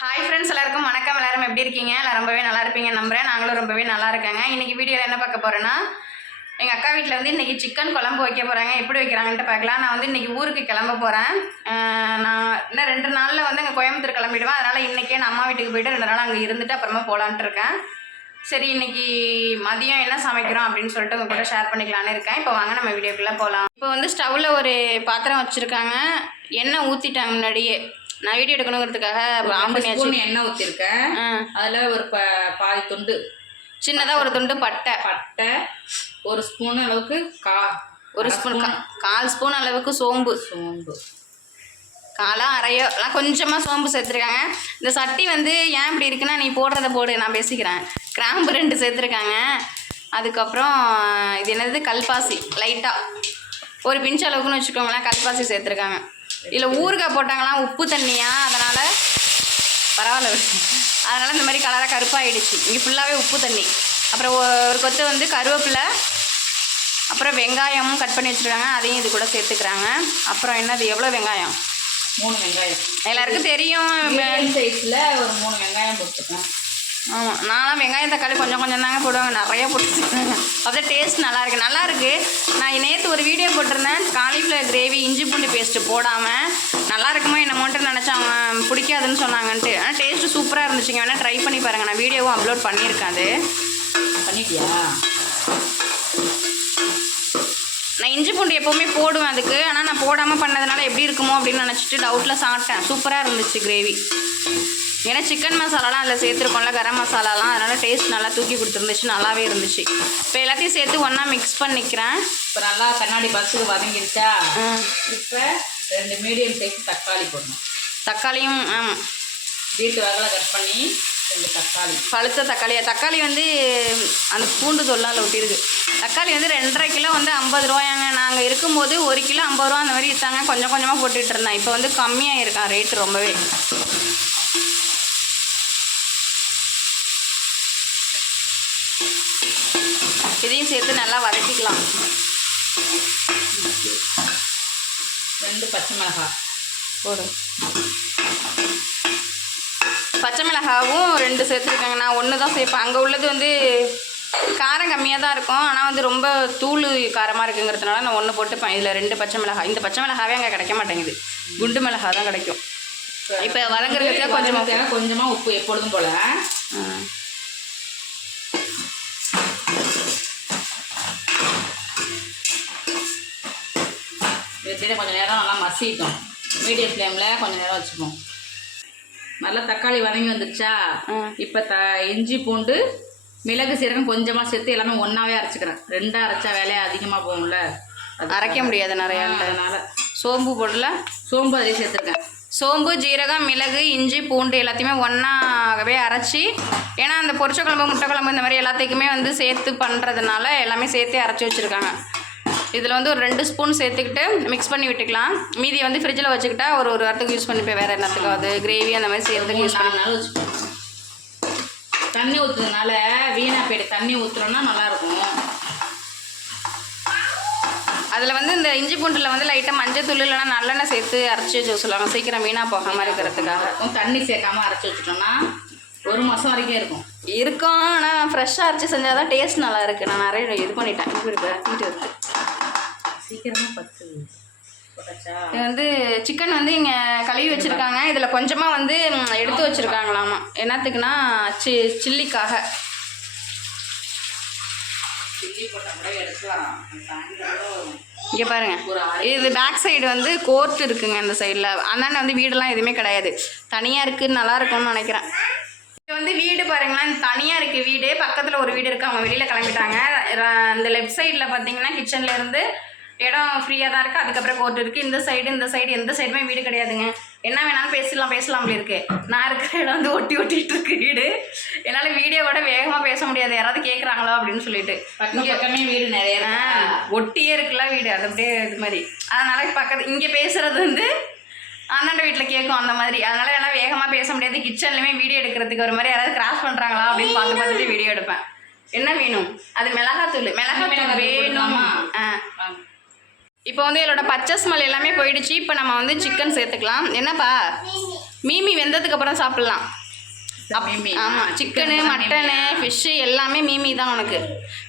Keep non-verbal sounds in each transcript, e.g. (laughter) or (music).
Hi friends எல்லாருக்கும் வணக்கம். எல்லாரும் எப்படி இருக்கீங்க? நான் ரொம்பவே நல்லா இருப்பீங்க நம்புறேன். நாங்களும் ரொம்பவே நல்லா இருக்காங்க. இன்னைக்கு வீடியோவில் என்ன பார்க்க போறேன்னா எங்கள் அக்கா வீட்டில் வந்து இன்னைக்கு சிக்கன் குழம்பு வைக்க போகிறாங்க எப்படி வைக்கிறாங்கன்ட்டு பார்க்கலாம். நான் வந்து இன்னைக்கு ஊருக்கு கிளம்ப போகிறேன் நான் இன்னும் ரெண்டு நாளில் வந்து எங்கள் கோயம்புத்தூர் கிளம்பிடுவேன். அதனால் இன்றைக்கே நான் அம்மா வீட்டுக்கு போயிட்டு ரெண்டு நாள் அங்கே இருந்துட்டு அப்புறமா போகலான்ட்டு இருக்கேன். சரி இன்னைக்கு மதியம் என்ன சமைக்கிறோம் அப்படின்னு சொல்லிட்டு உங்க கூட ஷேர் பண்ணிக்கலான்னு இருக்கேன். இப்போ வாங்க நம்ம வீடியோக்குள்ளே போகலாம் இப்போ வந்து ஸ்டவ்வில் ஒரு பாத்திரம் வச்சுருக்காங்க. எண்ணெய் ஊற்றிட்டாங்க முன்னாடியே. நான் வீடியோ எடுக்கணுங்கிறதுக்காக ஆன் பண்ணியாச்சு எண்ணெய் ஊற்றிருக்கேன் அதில் ஒரு ப பாதி துண்டு. சின்னதாக ஒரு துண்டு பட்டை. பட்டை ஒரு ஸ்பூன் அளவுக்கு கா ஒரு ஸ்பூன் கால் ஸ்பூன் அளவுக்கு சோம்பு. சோம்பு. காலா அரையோ எல்லாம் கொஞ்சமாக சோம்பு சேர்த்துருக்காங்க. இந்த சட்டி வந்து ஏன் இப்படி இருக்குன்னா நீ போடுறத போடு நான் பேசிக்கிறேன். கிராம்பு ரெண்டு சேர்த்துருக்காங்க. அதுக்கப்புறம் இது என்னது? கல்பாசி லைட்டாக ஒரு பிஞ்ச் அளவுக்குன்னு வச்சுக்கோங்களேன் கல்பாசி சேர்த்துருக்காங்க. இதில் ஊறுகாய் போட்டாங்களாம் உப்பு தண்ணியா? அதனால் பரவாயில்ல. அதனால் இந்த மாதிரி கலராக கருப்பாயிடுச்சு. இங்கே ஃபுல்லாகவே உப்பு தண்ணி. அப்புறம் ஒரு கொத்து வந்து கருவேப்பிலை அப்புறம் வெங்காயமும் கட் பண்ணி வச்சுருக்காங்க. அதையும் இது கூட சேர்த்துக்கிறாங்க. அப்புறம் என்னது? எவ்வளோ வெங்காயம்? மூணு வெங்காயம். எல்லாருக்கும் தெரியும். சைஸில் ஒரு மூணு வெங்காயம் போட்டுருக்கேன். ஆமாம் நான்லாம் வெங்காயம் தக்காளி கொஞ்சம் கொஞ்சம் தாங்க போடுவாங்க. நிறைய போட்டுருக்காங்க அப்படியே டேஸ்ட் நல்லா இருக்கு. நல்லா இருக்கு. நான் நேற்று ஒரு வீடியோ போட்டிருந்தேன். காலிஃப்ளவர் கிரேவி இஞ்சி பூண்டு பேஸ்ட்டு போடாமல் நல்லா இருக்குமோ என்னமோன்ட்டு நினச்சாங்க பிடிக்காதுன்னு சொன்னாங்கன்ட்டு. ஆனால் டேஸ்ட்டு சூப்பராக இருந்துச்சுங்க. வேணால் ட்ரை பண்ணி பாருங்கள் நான் வீடியோவும் அப்லோட் பண்ணியிருக்கேன் அது. பண்ணிட்டியா? நான் இஞ்சி பூண்டு எப்போவுமே போடுவேன் அதுக்கு. ஆனால் நான் போடாமல் பண்ணதுனால எப்படி இருக்குமோ அப்படின்னு நினச்சிட்டு டவுட்டில் சாப்பிட்டேன். சூப்பராக இருந்துச்சு கிரேவி ஏன்னா சிக்கன் மசாலாலாம் அதில் சேர்த்துருக்கோம்ல கரம் மசாலாலாம் அதனால் டேஸ்ட் நல்லா தூக்கி கொடுத்துருந்துச்சு நல்லாவே இருந்துச்சு. இப்போ எல்லாத்தையும் சேர்த்து ஒன்றா மிக்ஸ் பண்ணிக்கிறேன். இப்போ நல்லா கண்ணாடி பஸ்ஸுக்கு வதங்கிருச்சா. இப்போ ரெண்டு மீடியம் சைஸ் தக்காளி போடணும். தக்காளியும் ஆமாம் வீட்டு வகையில் கட் பண்ணி ரெண்டு தக்காளி. பழுத்த தக்காளி. தக்காளி வந்து அந்த பூண்டு தொல்லால் ஒட்டிருக்கு. தக்காளி வந்து ரெண்டரை கிலோ வந்து ஐம்பது ரூபாயாங்க. நாங்கள் இருக்கும்போது ஒரு கிலோ ஐம்பது ரூபா அந்த மாதிரி விற்றாங்க கொஞ்சம் கொஞ்சமாக போட்டுட்டு இருந்தேன். இப்போ வந்து கம்மியாக இருக்கான் ரேட்டு ரொம்பவே இதையும் சேர்த்து நல்லா வதக்கிக்கலாம். ரெண்டு பச்சை மிளகாய் போடு பச்சை மிளகாவும் ரெண்டு சேர்த்துருக்காங்க. நான் ஒன்று தான் சேர்ப்பேன். அங்கே உள்ளது வந்து காரம் கம்மியாக தான் இருக்கும். ஆனால் வந்து ரொம்ப தூள் காரமாக இருக்குங்கிறதுனால நான் ஒன்று போட்டுப்பேன். இதில் ரெண்டு பச்சை மிளகாய் இந்த பச்சை மிளகாவே அங்கே கிடைக்க மாட்டேங்குது. குண்டு மிளகாய் தான் கிடைக்கும். இப்போ வதங்குறதுக்கு கொஞ்சமாக கொஞ்சமாக உப்பு எப்பொழுதும் போல. வச்சுட்டு கொஞ்சம் நேரம் நல்லா மசிட்டோம் மீடியம் ஃப்ளேமில் கொஞ்சம் நேரம் வச்சுப்போம். நல்லா தக்காளி வதங்கி வந்துருச்சா? ம். இப்போ த இஞ்சி பூண்டு மிளகு சீரகம் கொஞ்சமாக சேர்த்து எல்லாமே ஒன்றாவே அரைச்சிக்கிறேன். ரெண்டாக அரைச்சா வேலையை அதிகமாக போகும்ல? அரைக்க முடியாது நிறையா அதனால. சோம்பு போடல? சோம்பு அதிலே சேர்த்துருக்கேன். சோம்பு ஜீரகம் மிளகு இஞ்சி பூண்டு எல்லாத்தையுமே ஒன்றாகவே அரைச்சி ஏன்னா அந்த பொரிச்ச குழம்பு முட்டை குழம்பு இந்த மாதிரி எல்லாத்துக்குமே வந்து சேர்த்து பண்ணுறதுனால எல்லாமே சேர்த்தே அரைச்சி வச்சுருக்காங்க. இதில் வந்து ஒரு ரெண்டு ஸ்பூன் சேர்த்துக்கிட்டு மிக்ஸ் பண்ணி விட்டுக்கலாம். மீதி வந்து ஃப்ரிட்ஜில் வச்சுக்கிட்டா ஒரு ஒரு வாரத்துக்கு யூஸ் பண்ணிப்பேன். வேறு என்னத்துக்காவது கிரேவி அந்த மாதிரி செய்கிறதுக்கு யூஸ் பண்ணி தண்ணி ஊற்றுறதுனால வீணா போயிட்டு தண்ணி ஊற்றுறோம்னா நல்லாயிருக்கும். அதில் வந்து இந்த இஞ்சி பூண்டில் வந்து லைட்டாக மஞ்சள் தூள் இல்லைன்னா நல்லெண்ணெய் சேர்த்து அரைச்சி வச்சு சொல்லுவாங்க சீக்கிரம் வீணாக போகாமல் இருக்கிறதுக்காக. தண்ணி சேர்க்காம அரைச்சி வச்சுட்டோம்னா ஒரு மாதம் வரைக்கும் இருக்கும். இருக்கும். ஆனால் ஃப்ரெஷ்ஷாக அரைச்சி செஞ்சால் தான் டேஸ்ட் நல்லா இருக்குது நான் நிறைய இது பண்ணிட்டேன். இப்படி இப்போ ஹீட் இருக்குது சீக்கிரமாக பத்து இது வந்து சிக்கன் வந்து இங்கே கழுவி வச்சுருக்காங்க. இதில் கொஞ்சமாக வந்து எடுத்து வச்சுருக்காங்களாமா. என்னத்துக்குன்னா சி சில்லிக்காக. இங்கே பாருங்க. இது பேக் சைடு வந்து கோர்ட் இருக்குங்க இந்த சைடில் அந்தாண்ட வந்து வீடெல்லாம் எதுவுமே கிடையாது. தனியாக இருக்குது நல்லா இருக்கும்னு நினைக்கிறேன். இது வந்து வீடு பாருங்களேன். தனியாக இருக்குது வீடு. பக்கத்தில் ஒரு வீடு இருக்குது அவங்க வெளியில் கிளம்பிட்டாங்க. இந்த லெஃப்ட் சைடில் பார்த்தீங்கன்னா கிச்சன்ல இருந்து இடம் ஃப்ரீயாக தான் இருக்குது அதுக்கப்புறம் கோர்ட் இருக்குது இந்த சைடு இந்த சைடு எந்த சைடுமே வீடு கிடையாதுங்க. என்ன வேணாலும் பேசலாம் பேசலாம் அப்படி இருக்கு. நான் இருக்கிற இடம் வந்து ஒட்டி ஒட்டிட்டு இருக்கு வீடு. என்னால் வீடியோ கூட வேகமாக பேச முடியாது. யாராவது கேட்குறாங்களோ அப்படின்னு சொல்லிட்டு. பக்கம் பக்கமே வீடு நிறைய ஒட்டியே இருக்குல்ல வீடு. அது அப்படியே இது மாதிரி. அதனால பக்கத்து இங்கே பேசுறது வந்து அண்ணாண்ட வீட்டில் கேட்கும் அந்த மாதிரி. அதனால என்னால் வேகமாக பேச முடியாது. கிச்சன்லையுமே வீடியோ எடுக்கிறதுக்கு ஒரு மாதிரி யாராவது கிராஸ் பண்ணுறாங்களா அப்படின்னு பார்த்து பார்த்துட்டு வீடியோ எடுப்பேன். என்ன வேணும்? அது மிளகாத்தூள். மிளகாத்தூள் வேணும்? ஆ. இப்போ வந்து இதோட பச்சை ஸ்மெல் எல்லாமே போயிடுச்சு. இப்போ நம்ம வந்து சிக்கன் சேர்த்துக்கலாம். என்னப்பா? மீமி வெந்ததுக்கு அப்புறம் சாப்பிட்லாம். மீமி. ஆமாம் சிக்கனு மட்டனு ஃபிஷ்ஷு எல்லாமே மீமி தான் உனக்கு.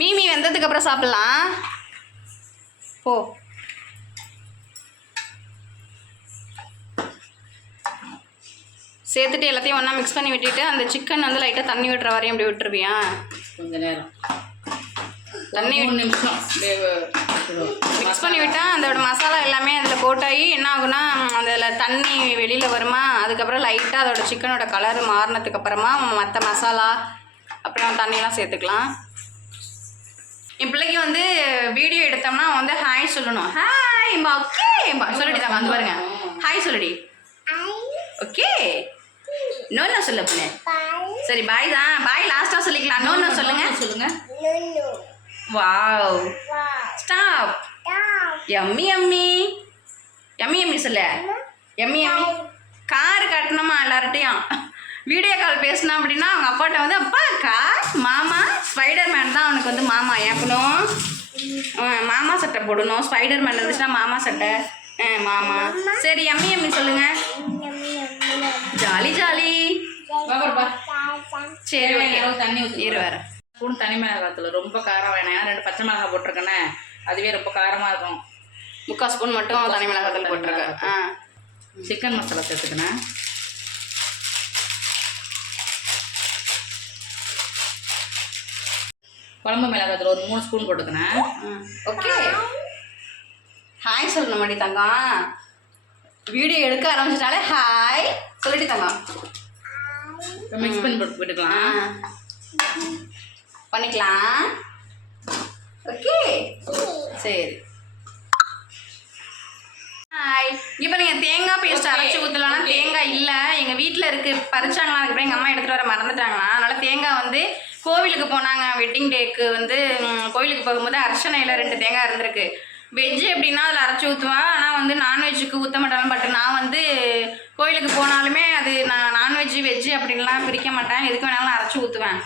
மீமி வெந்ததுக்கு அப்புறம் சாப்பிட்லாம். போ. சேர்த்துட்டு எல்லாத்தையும் ஒன்றா மிக்ஸ் பண்ணி விட்டுட்டு அந்த சிக்கன் வந்து லைட்டாக தண்ணி விட்டுற வரையும் அப்படி விட்டுருவியா? கொஞ்ச நேரம். தண்ணி மூணு நிமிஷம். அப்படியே விட்டுடுவோம். மிக்ஸ் பண்ணி விட்டால் அதோட மசாலா எல்லாமே அதில் போட்டாகி என்ன ஆகுனா அதில் தண்ணி வெளியில் வருமா அதுக்கப்புறம் லைட்டாக அதோட சிக்கனோட கலர் மாறினதுக்கு அப்புறமா மற்ற மசாலா அப்புறம் தண்ணியெல்லாம் சேர்த்துக்கலாம். என் பிள்ளைக்கு வந்து வீடியோ எடுத்தோம்னா வந்து ஹாய் சொல்லணும். ஹாய் ஓகே சொல்லிடி தான் வந்து பாருங்க. ஹாய் சொல்லுடி. ஓகே நோ நோ சொல்ல பிள்ளை சரி பாய் தான். பாய் லாஸ்ட்டாக சொல்லிக்கலாம். நோ நோ சொல்லுங்க. சொல்லுங்க. Wow stop Emmy Emmy Emmy எம்மி சொல்ல. எம்மி எம்மி கார் கட்டணுமா எல்லார்ட்டையும் வீடியோ கால் பேசினா அப்படின்னா அவங்க அப்பாட்ட வந்து அப்பா கார் மாமா? ஸ்பைடர் மேன் தான் அவனுக்கு வந்து மாமா. ஏக்கணும் மாமா சட்டை போடணும். ஸ்பைடர் மேன் இருந்துச்சுன்னா மாமா சட்டை. ஆ, மாமா. சரி எம்மி எம்மி சொல்லுங்க. Jolly jolly. சரி ஓகே தண்ணி ஊற்றி இரு வேற ஸ்பூன் தனி மிளகாத்தூள் ரொம்ப காரம் வேணாம். ரெண்டு பச்சை மிளகாய் போட்டிருக்கேனே அதுவே ரொம்ப காரமாக இருக்கும். முக்கால் ஸ்பூன் மட்டும் தனி மிளகாத்தூள் போட்டிருக்கேன் ஆ. சிக்கன் மசாலா சேர்த்துக்கினேன் குழம்பு மிளகாத்தூள் ஒரு மூணு ஸ்பூன் போட்டுக்கினேன் ஓகே. ஹாய் சொல்லணும் மாடி தங்கம். வீடியோ எடுக்க ஆரம்பிச்சிட்டாலே ஹாய். சொல்லிட்டு தங்கம். மிக்ஸ் பண்ணி போட்டு ஆ. விட்டுக்கலாம் பண்ணிக்கலாம். ஓகே சரி. இப்போ நீங்கள் தேங்காய் பேஸ்ட் அரைச்சி ஊற்றலாம்னா தேங்காய் இல்லை. எங்கள் வீட்டில் இருக்குது பறிச்சாங்களா அதுக்கப்புறம் எங்கள் அம்மா எடுத்துகிட்டு வர மறந்துட்டாங்களா அதனால் தேங்காய் வந்து கோவிலுக்கு போனாங்க. வெட்டிங் டேக்கு வந்து கோவிலுக்கு போகும்போது அர்ச்சனையில் ரெண்டு தேங்காய் இருந்திருக்கு. வெஜ்ஜு எப்படின்னா அதில் அரைச்சி ஊற்றுவேன் ஆனால் வந்து நான்வெஜ்ஜுக்கு ஊற்ற மாட்டேன் பட் நான் வந்து கோயிலுக்கு போனாலுமே அது நான் நான்வெஜ்ஜு வெஜ்ஜு அப்படின்லாம் பிரிக்க மாட்டேன். எதுக்கு வேணாலும் அரைச்சி ஊற்றுவேன்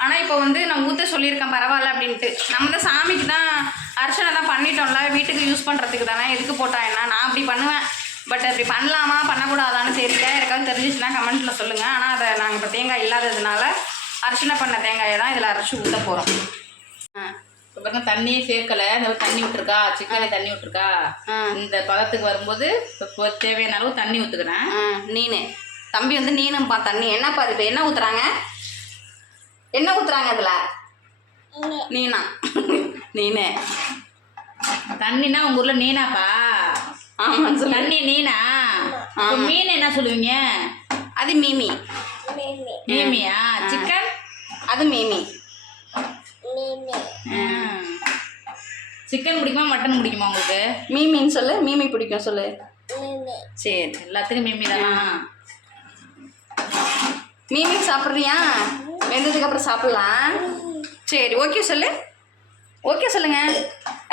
ஆனால் இப்போ வந்து நான் ஊற்ற சொல்லியிருக்கேன் பரவாயில்ல அப்படின்ட்டு. நம்ம தான் சாமிக்கு தான் அர்ச்சனை தான் பண்ணிட்டோம்ல வீட்டுக்கு யூஸ் பண்ணுறதுக்கு தானே எதுக்கு போட்டா என்ன? நான் அப்படி பண்ணுவேன். பட் அப்படி பண்ணலாமா? பண்ணக்கூடாதான்னு தெரியல. யாருக்காவது தெரிஞ்சிச்சுன்னா கமெண்ட்டில் சொல்லுங்கள் ஆனால் அதை நாங்கள் இப்போ தேங்காய் இல்லாததுனால அர்ச்சனை பண்ண தேங்காயை தான் இதில் அரைச்சி ஊற்ற போகிறோம் ஆ. பாருங்க தண்ணியே சேர்க்கல. இந்த தண்ணி விட்டுருக்கா சிக்கனே தண்ணி விட்டுருக்கா. இந்த பதத்துக்கு வரும்போது இப்போ தேவையான அளவு தண்ணி ஊற்றுக்கிறேன் நீனு. தம்பி வந்து நீனும்பா தண்ணி. என்னப்பா இப்போ என்ன ஊற்றுறாங்க என்ன ஊற்றுறாங்க அதில்? நீனா. நீனு? தண்ணினா உங்க ஊர்ல நீனாப்பா? ஆமாம் சொல்லு. தண்ணி நீனா? மீன் என்ன சொல்லுவீங்க? அது மீமி. மீமியா? சிக்கன்? அது மீமி. சிக்கன் பிடிக்குமா மட்டன் பிடிக்குமா உங்களுக்கு? மீமின்னு சொல்லு. மீமி பிடிக்கும் சொல்லு. சரி எல்லாத்துக்கும் மீமி தானா? மீமி சாப்பிட்றியா? வெந்ததுக்கு அப்புறம் சாப்பிட்லாம். சரி ஓகே சொல்லு. ஓகே சொல்லுங்க.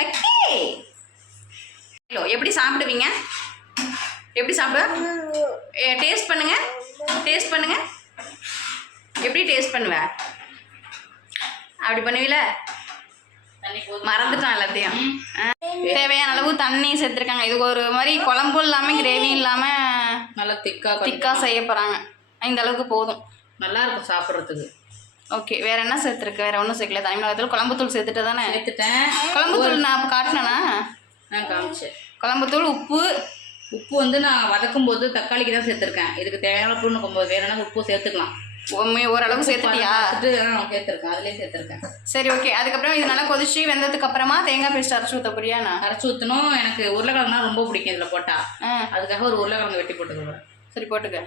ஓகே ஹலோ எப்படி சாப்பிடுவீங்க? எப்படி சாப்பிடுவ? டேஸ்ட் பண்ணுங்க. டேஸ்ட் பண்ணுங்க. எப்படி டேஸ்ட் பண்ணுவ? அப்படி பண்ணுவீல? மறந்துட்டான் எல்லாத்தையும். தேவையான அளவு தண்ணி சேர்த்துருக்காங்க. இது ஒரு மாதிரி குழம்பும் இல்லாமல் கிரேவி இல்லாமல் நல்லா திக்கா திக்காக செய்ய போகிறாங்க இந்த அளவுக்கு போதும். நல்லா இருக்கும் சாப்பிட்றதுக்கு. ஓகே வேற என்ன சேர்த்துருக்கு? வேற ஒன்றும் சேர்க்கல. தனி மிளகாத்தூள் குழம்புத்தூள் சேர்த்துட்டு தானே சேர்த்துட்டேன். குழம்புத்தூள் நான் காட்டினேனா? நான் காமிச்சேன். குழம்புத்தூள் உப்பு. உப்பு வந்து நான் வதக்கும் போது தக்காளிக்கு தான் சேர்த்துருக்கேன். இதுக்கு தேவையான புண்ணு கொம்பது வேணும்னா உப்பு சேர்த்துக்கலாம். உண்மை ஓரளவு சேர்த்துட்டியா? சேர்த்துருக்கேன். அதுலேயே சேர்த்துருக்கேன். சரி ஓகே அதுக்கப்புறம் இது நல்லா கொதிச்சு வெந்ததுக்கு அப்புறமா தேங்காய் பேஸ்ட் அரைச்சி ஊற்ற போறியா நான் அரைச்சி ஊற்றணும் எனக்கு உருளைக்கிழங்குனா ரொம்ப பிடிக்கும் இதில் போட்டால் ஆ. அதுக்காக ஒரு உருளைக்கிழங்கு வெட்டி போட்டுக்குவேன் சரி போட்டுக்க.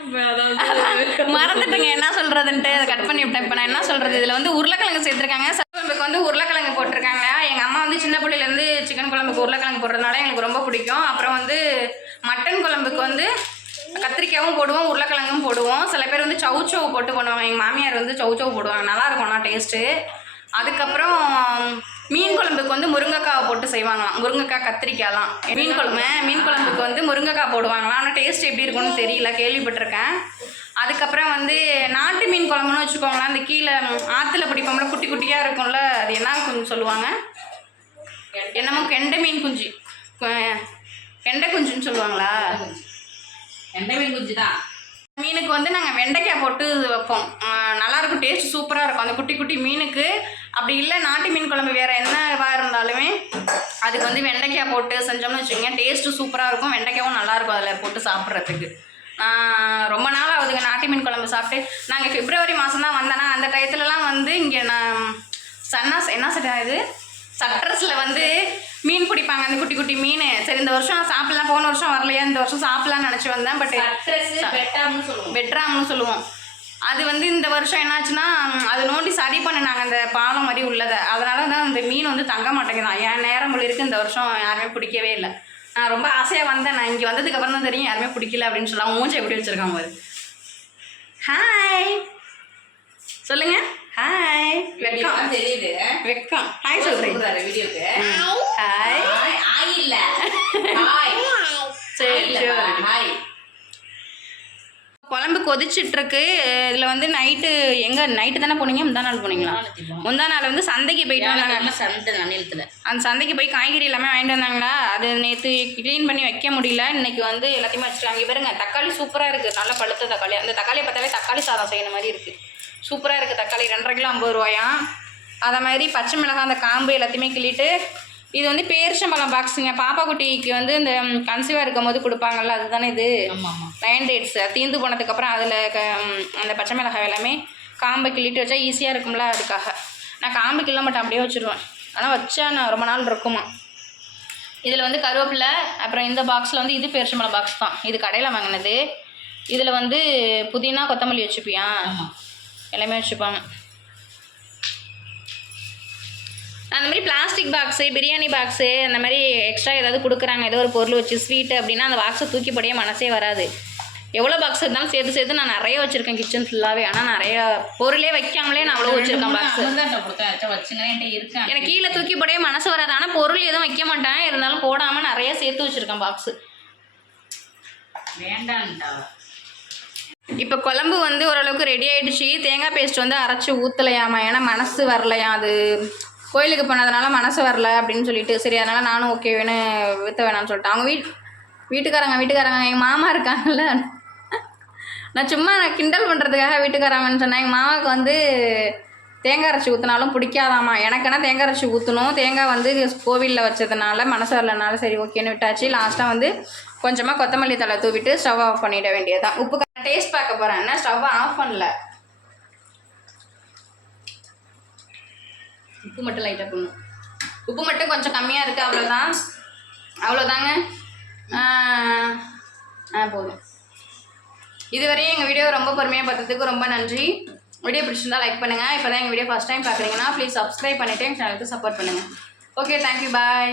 (laughs) மறந்துட்டேங்க. என்ன சொல்றதுன்ட்டு. அதை கட் பண்ணி விட்டேன். இப்போ நான் என்ன சொல்றது? இதில் வந்து உருளைக்கிழங்கு சேர்த்துருக்காங்க. குழம்புக்கு வந்து உருளைக்கிழங்கு போட்டிருக்காங்க. எங்கள் அம்மா வந்து சின்ன பிள்ளையிலேருந்து சிக்கன் குழம்புக்கு உருளைக்கிழங்கு போடுறதுனால எனக்கு ரொம்ப பிடிக்கும். அப்புறம் வந்து மட்டன் குழம்புக்கு வந்து கத்திரிக்காயும் போடுவோம் உருளைக்கிழங்கும் போடுவோம். சில பேர் வந்து சவுச்சவு போட்டு பண்ணுவாங்க. எங்கள் மாமியார் வந்து சவுச்சவு போடுவாங்க. நல்லா இருக்கும். ஆனால் டேஸ்ட்டு அதுக்கப்புறம் மீன் குழம்புக்கு வந்து முருங்கைக்காவை போட்டு செய்வாங்களாம். முருங்கைக்காய் கத்திரிக்காய்லாம். மீன் குழம்பு மீன் குழம்புக்கு வந்து முருங்கைக்காய் போடுவாங்களாம். ஆனால் டேஸ்ட் எப்படி இருக்கும்னு தெரியல. கேள்விப்பட்டிருக்கேன். அதுக்கப்புறம் வந்து நாட்டு மீன் குழம்புன்னு வச்சுக்கோங்களேன். அந்த கீழே ஆற்றுல பிடிப்போம்ல குட்டி குட்டியாக இருக்கும்ல அது என்ன கொஞ்சம் சொல்லுவாங்க? என்னமோ கெண்டை மீன் குஞ்சு. கெண்டை குஞ்சுன்னு சொல்லுவாங்களா? கெண்டை மீன் குஞ்சு தான் மீனுக்கு வந்து நாங்கள் வெண்டைக்காய் போட்டு வைப்போம். நல்லாயிருக்கும் டேஸ்ட் சூப்பராக இருக்கும். அந்த குட்டி குட்டி மீனுக்கு அப்படி இல்லை நாட்டு மீன் குழம்பு வேறு என்னவா இருந்தாலுமே அதுக்கு வந்து வெண்டைக்காய் போட்டு செஞ்சோம்னு வச்சுக்கோங்க. டேஸ்ட்டு சூப்பராக இருக்கும். வெண்டைக்காவும் நல்லாயிருக்கும் அதில் போட்டு சாப்பிட்றதுக்கு. ரொம்ப நாள் ஆகுதுங்க நாட்டு மீன் குழம்பு சாப்பிட்டு. நாங்கள் பிப்ரவரி மாதம் தான் வந்தேன்னா அந்த டயத்துலலாம் வந்து இங்கே நான் சன்னாஸ் என்ன சட்டா இது? சட்ரஸில் வந்து மீன் பிடிப்பாங்க அந்த குட்டி குட்டி மீன். சரி இந்த வருஷம் சாப்பிடலாம் போன வருஷம் வரலையா இந்த வருஷம் சாப்பிடலாம்னு நினச்சி வந்தேன் பட் பெட்டாம்னு சொல்லுவோம். அது வந்து இந்த வருஷம் என்னாச்சுன்னா அது நோண்டி சரி பண்ணினாங்க அந்த பாலம் மாதிரி உள்ளதை. அதனால தான் அந்த மீன் வந்து தங்க மாட்டேங்குதான். என் நேரம் இருக்கு இந்த வருஷம் யாருமே பிடிக்கவே இல்லை. நான் ரொம்ப ஆசையாக வந்தேன். நான் இங்கே வந்ததுக்கு அப்புறம் தான் தெரியும் யாருமே பிடிக்கல அப்படின்னு சொல்லலாம் மூஞ்சை எப்படி வச்சிருக்காங்க ஹாய் சொல்லுங்க. ஹாய் வெக்கம் தெரியுது. வெக்கம் ஹாய் சொல்றேன். வீடியோக்கு. ஹாய் ஹாய் ஹாய் இல்ல. ஹாய் சரி சரி ஹாய் குழம்பு கொதிச்சிட்டு இருக்கு இதில் வந்து நைட்டு எங்கே நைட்டு தானே போனீங்க? முந்தா நாள் போனீங்களா? முந்தா நாள் வந்து சந்தைக்கு போயிட்டு வந்தாங்க. சண்டை நனிலத்துல அந்த சந்தைக்கு போய் காய்கறி எல்லாமே வாங்கிட்டு வந்தாங்களா? அது நேற்று க்ளீன் பண்ணி வைக்க முடியல. இன்னைக்கு வந்து எல்லாத்தையுமே வச்சுருக்காங்க பாருங்க தக்காளி சூப்பராக இருக்குது நல்ல பழுத்த தக்காளி. அந்த தக்காளியை பார்த்தாவே தக்காளி சாதம் செய்யற மாதிரி இருக்குது சூப்பராக இருக்குது தக்காளி. ரெண்டரை கிலோ ஐம்பது ரூபாயாம் அதை மாதிரி பச்சை மிளகாய் அந்த காம்பு எல்லாத்தையுமே கிள்ளிட்டு இது வந்து பேரிச்சம்பழம் பாக்ஸுங்க பாப்பா குட்டிக்கு வந்து இந்த கன்சீவாக இருக்கும் போது கொடுப்பாங்கல்ல அதுதானே இது? நயன் டேட்ஸ் தீந்து போனதுக்கப்புறம் அதில் அந்த பச்சை மிளகாய் எல்லாமே காம்பை கிள்ளிட்டு வச்சா ஈஸியாக இருக்கும்ல அதுக்காக. நான் காம்பு கிள்ள மாட்டேன் அப்படியே வச்சுருவேன். ஆனால் வச்சா நான் ரொம்ப நாள் இருக்குமா இதில் வந்து கருவேப்பிலை அப்புறம் இந்த பாக்ஸில் வந்து இது பேரிச்சம்பழம் பாக்ஸ் தான். இது கடையில் வாங்கினது. இதில் வந்து புதினா கொத்தமல்லி வச்சுப்பியா? எல்லாமே வச்சுப்பாங்க. அந்த மாதிரி பிளாஸ்டிக் பாக்ஸு பிரியாணி பாக்ஸு அந்த மாதிரி எக்ஸ்ட்ரா ஏதாவது கொடுக்குறாங்க. ஏதோ ஒரு பொருள் வச்சு ஸ்வீட்டு அப்படின்னா அந்த பாக்ஸை தூக்கி போடவே மனசே வராது. எவ்வளோ பாக்ஸ் இருந்தாலும் சேர்த்து சேர்த்து நான் நிறைய வச்சுருக்கேன் கிச்சன் ஃபுல்லாகவே ஆனால் நிறைய பொருளே வைக்காமலே நான் அவ்வளோ வச்சுருக்கேன் பாக்ஸ் எனக்கு கீழே தூக்கி போடவே மனசு வராது. ஆனால் பொருள் எதுவும் வைக்க மாட்டேன். இருந்தாலும் போடாமல் நிறைய சேர்த்து வச்சுருக்கேன் பாக்ஸு வேண்டான்டா இப்போ குழம்பு வந்து ஓரளவுக்கு ரெடி ஆயிடுச்சு. தேங்காய் பேஸ்ட் வந்து அரைச்சி ஊற்றலையாமா ஏன்னா மனசு வரலையா அது? கோயிலுக்கு போனதுனால மனசு வரல அப்படின்னு சொல்லிட்டு சரி அதனால் நானும் ஓகே வேணும் விற்ற வேணாம்னு சொல்லிட்டு அவங்க வீட் வீட்டுக்காரங்க வீட்டுக்காரங்க எங்கள் மாமா இருக்காங்கல்ல. நான் சும்மா நான் கிண்டல் பண்ணுறதுக்காக வீட்டுக்காரங்கன்னு சொன்னேன். எங்கள் மாமாவுக்கு வந்து தேங்காய் அரைச்சி ஊற்றினாலும் பிடிக்காதாம்மா எனக்குன்னா தேங்காய் அரைச்சி ஊற்றணும் தேங்காய் வந்து கோவிலில் வச்சதுனால மனசு வரலனால சரி ஓகேன்னு விட்டாச்சு. லாஸ்ட்டாக வந்து கொஞ்சமாக கொத்தமல்லி தலை தூவிட்டு ஸ்டவ் ஆஃப் பண்ணிட வேண்டியதுதான். உப்பு டேஸ்ட் பார்க்க போகிறேன் என்ன? ஸ்டவ் ஆஃப் பண்ணல. உப்பு மட்டும் லைட்டாக போடணும். உப்பு மட்டும் கொஞ்சம் கம்மியாக இருக்குது அவ்வளோதான் அவ்வளோதாங்க ஆ, போதும். இதுவரையும் எங்கள் வீடியோ ரொம்ப பொறுமையாக பார்த்ததுக்கு ரொம்ப நன்றி. வீடியோ பிடிச்சிருந்தா லைக் பண்ணுங்கள் இப்போ தான் எங்கள் வீடியோ ஃபஸ்ட் டைம் பார்க்குறீங்கன்னா ப்ளீஸ் சப்ஸ்கிரைப் பண்ணிவிட்டு எங்கள் சேனலுக்கு சப்போர்ட் பண்ணுங்கள் ஓகே தேங்க்யூ பாய்